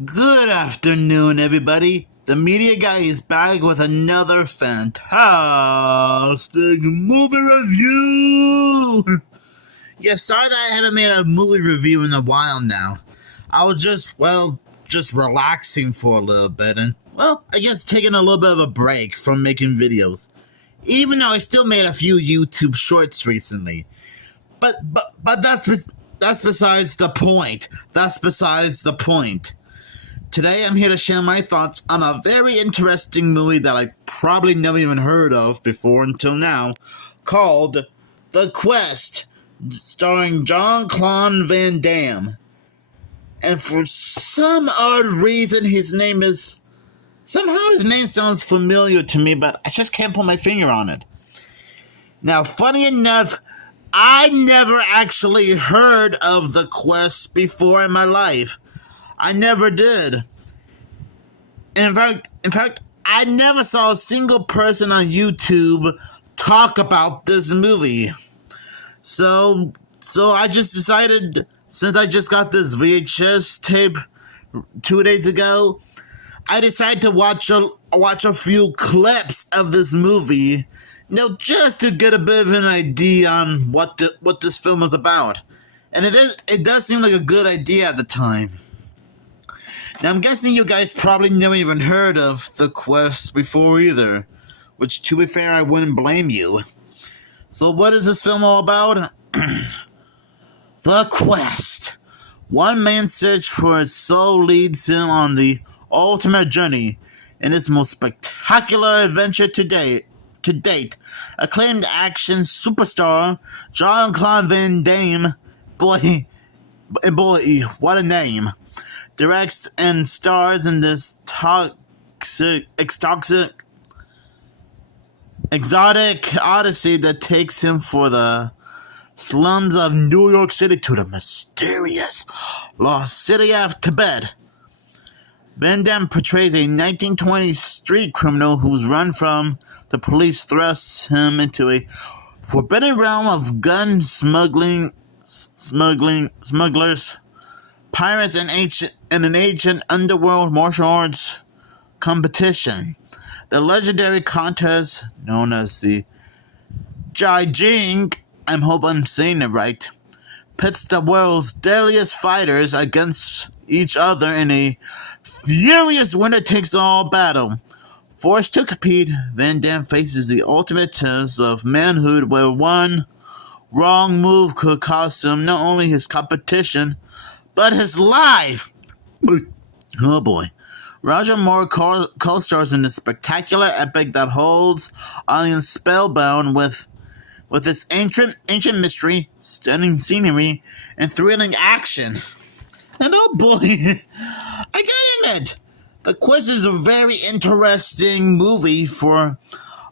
Good afternoon, everybody. The media guy is back with another fantastic movie review. Yeah, sorry that I haven't made a movie review in a while now. I was just relaxing for a little bit and, I guess taking a little bit of a break from making videos. Even though I still made a few YouTube shorts recently. But that's besides the point. That's besides the point. Today I'm here to share my thoughts on a very interesting movie that I probably never even heard of before until now, called The Quest, starring Jean-Claude Van Damme. And for some odd reason somehow his name sounds familiar to me, but I just can't put my finger on it. Now, funny enough, I never actually heard of The Quest before in my life. I never did. In fact, I never saw a single person on YouTube talk about this movie. So I just decided, since I just got this VHS tape 2 days ago, I decided to watch a few clips of this movie, just to get a bit of an idea on what this film is about. And it does seem like a good idea at the time. Now, I'm guessing you guys probably never even heard of The Quest before either, which, to be fair, I wouldn't blame you. So what is this film all about? The Quest. One man's search for his soul leads him on the ultimate journey in its most spectacular adventure to date. Acclaimed action superstar Jean-Claude Van Damme, boy, what a name, directs and stars in this exotic odyssey that takes him for the slums of New York City to the mysterious lost city of Tibet. Van Damme portrays a 1920s street criminal whose run from the police thrusts him into a forbidden realm of gun smugglers, pirates, and an ancient underworld martial arts competition. The legendary contest, known as the Jai Jing, I hope I'm saying it right, pits the world's deadliest fighters against each other in a furious winner-takes-all battle. Forced to compete, Van Damme faces the ultimate test of manhood, where one wrong move could cost him not only his competition, but his life. Oh boy. Roger Moore co-stars in this spectacular epic that holds audience spellbound with its ancient mystery, stunning scenery, and thrilling action. And oh boy, I gotta admit, The Quest is a very interesting movie for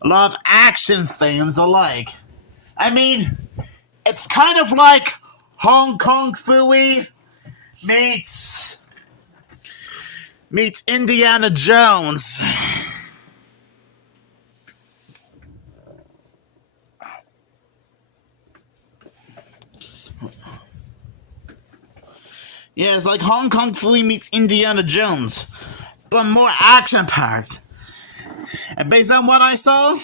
a lot of action fans alike. I mean, it's kind of like Hong Kong Phooey meets Indiana Jones. Yeah, it's like Hong Kong Phooey meets Indiana Jones, but more action-packed. And based on what I saw,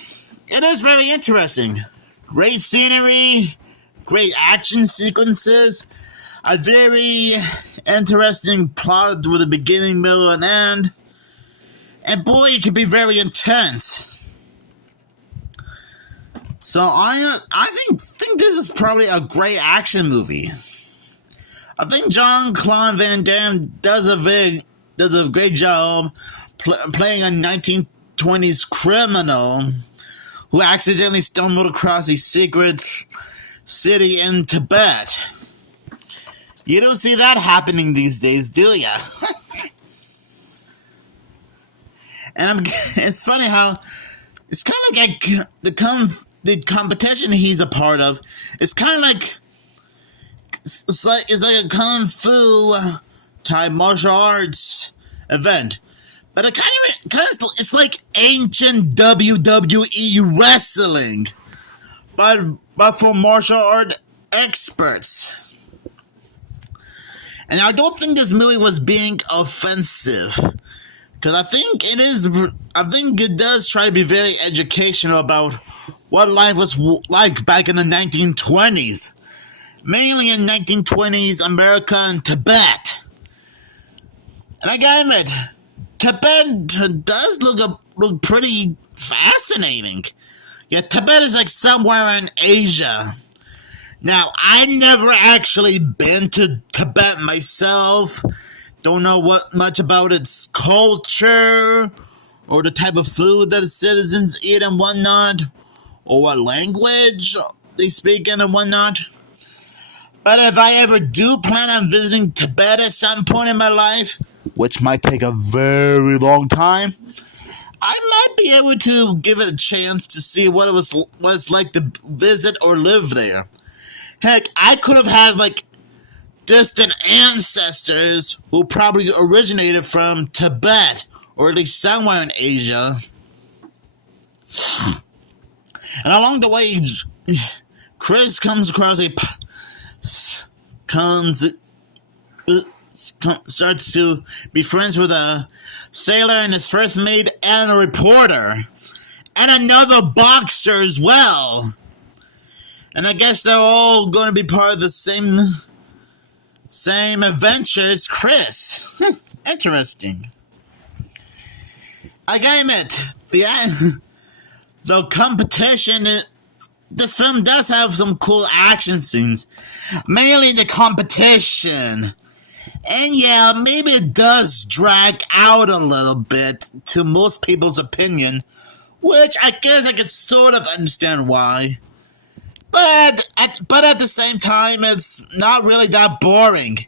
it is very interesting. Great scenery, great action sequences, a very interesting plot with a beginning, middle, and end. And boy, it can be very intense. So I think this is probably a great action movie. I think Jean-Claude Van Damme does a great job playing a 1920s criminal who accidentally stumbled across a secret city in Tibet. You don't see that happening these days, do ya? And it's funny how it's kind of like the competition he's a part of. It's kind of like it's like a kung fu type martial arts event, but it kind of it's like ancient WWE wrestling, but for martial art experts. And I don't think this movie was being offensive. Because I think it does try to be very educational about what life was like back in the 1920s. Mainly in 1920s America and Tibet. And I gotta admit, Tibet does look pretty fascinating. Yeah, Tibet is like somewhere in Asia. Now, I never actually been to Tibet myself. Don't know much about its culture, or the type of food that the citizens eat and whatnot, or what language they speak in and whatnot. But if I ever do plan on visiting Tibet at some point in my life, which might take a very long time, I might be able to give it a chance to see what it's like to visit or live there. Heck, I could have had like distant ancestors who probably originated from Tibet, or at least somewhere in Asia. And along the way, Chris starts to be friends with a sailor and his first mate and a reporter. And another boxer as well. And I guess they're all going to be part of the same adventure as Chris. Interesting. I gotta admit, the competition, this film does have some cool action scenes. Mainly the competition. And yeah, maybe it does drag out a little bit to most people's opinion, which I guess I could sort of understand why. But at the same time, it's not really that boring.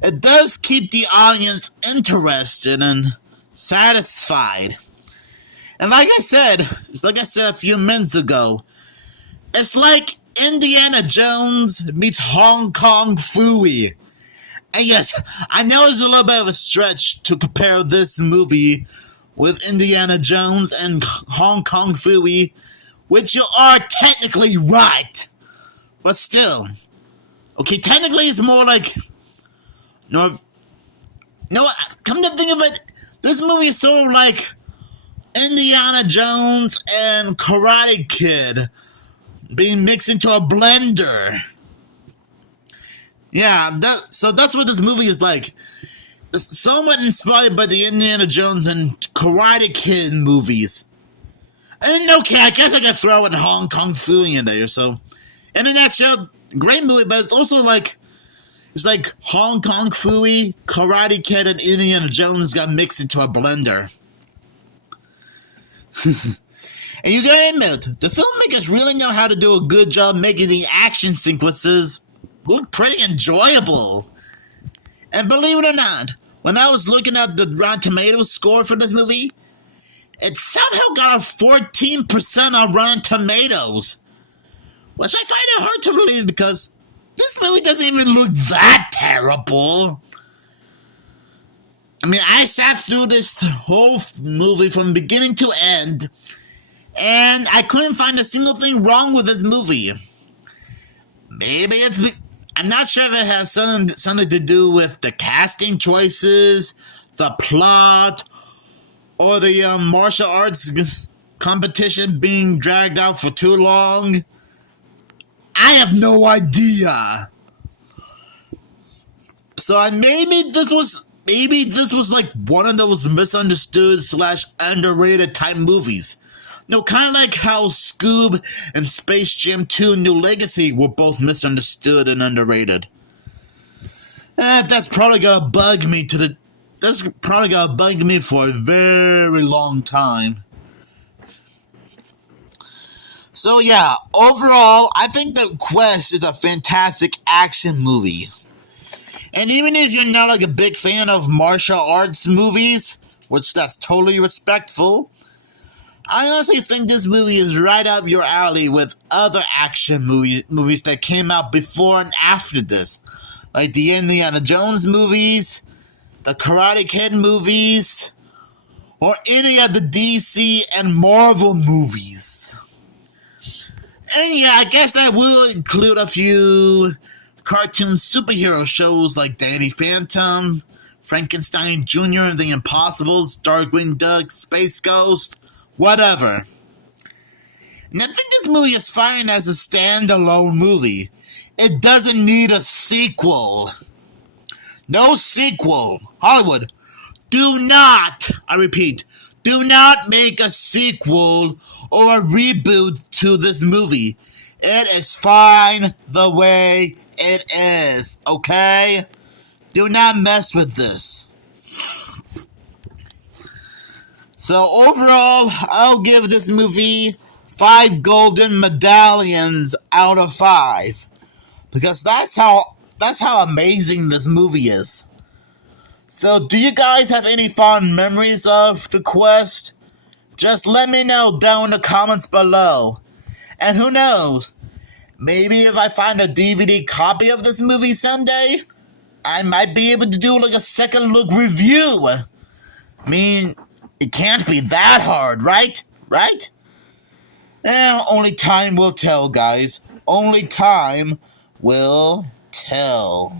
It does keep the audience interested and satisfied. And like I said a few minutes ago, it's like Indiana Jones meets Hong Kong Phooey. And yes, I know it's a little bit of a stretch to compare this movie with Indiana Jones and Hong Kong Phooey, which you are technically right. But still. Okay, technically it's more like... No, come to think of it, this movie is sort of like Indiana Jones and Karate Kid being mixed into a blender. Yeah, so that's what this movie is like. It's somewhat inspired by the Indiana Jones and Karate Kid movies. And okay, I guess I could throw in Hong Kong Phooey in there, so... In a nutshell, great movie, but it's also like... It's like Hong Kong Phooey, Karate Kid, and Indiana Jones got mixed into a blender. And you gotta admit, the filmmakers really know how to do a good job making the action sequences look pretty enjoyable. And believe it or not, when I was looking at the Rotten Tomatoes score for this movie, it somehow got a 14% on Rotten Tomatoes. Which I find it hard to believe because this movie doesn't even look that terrible. I mean, I sat through this whole movie from beginning to end, and I couldn't find a single thing wrong with this movie. Maybe I'm not sure if it has something to do with the casting choices, the plot, or the martial arts competition being dragged out for too long. I have no idea. So maybe this was like one of those misunderstood / underrated type movies. No, kind of like how Scoob and Space Jam 2 New Legacy were both misunderstood and underrated. That's probably gonna bug me for a very long time. So yeah, overall, I think that Quest is a fantastic action movie. And even if you're not like a big fan of martial arts movies, which that's totally respectful, I honestly think this movie is right up your alley with other action movies that came out before and after this. Like the Indiana Jones movies, the Karate Kid movies, or any of the DC and Marvel movies. And yeah, I guess that will include a few cartoon superhero shows like Danny Phantom, Frankenstein Jr., The Impossibles, Darkwing Duck, Space Ghost, whatever. And I think this movie is fine as a standalone movie. It doesn't need a sequel. No sequel. Hollywood, do not, I repeat, do not make a sequel or a reboot to this movie. It is fine the way it is, okay? Do not mess with this. So overall, I'll give this movie 5 golden medallions out of 5. Because that's how amazing this movie is. So do you guys have any fond memories of The Quest? Just let me know down in the comments below. And who knows, maybe if I find a DVD copy of this movie someday, I might be able to do like a second look review. I mean, it can't be that hard, right? Right? Only time will tell, guys. Only time will tell.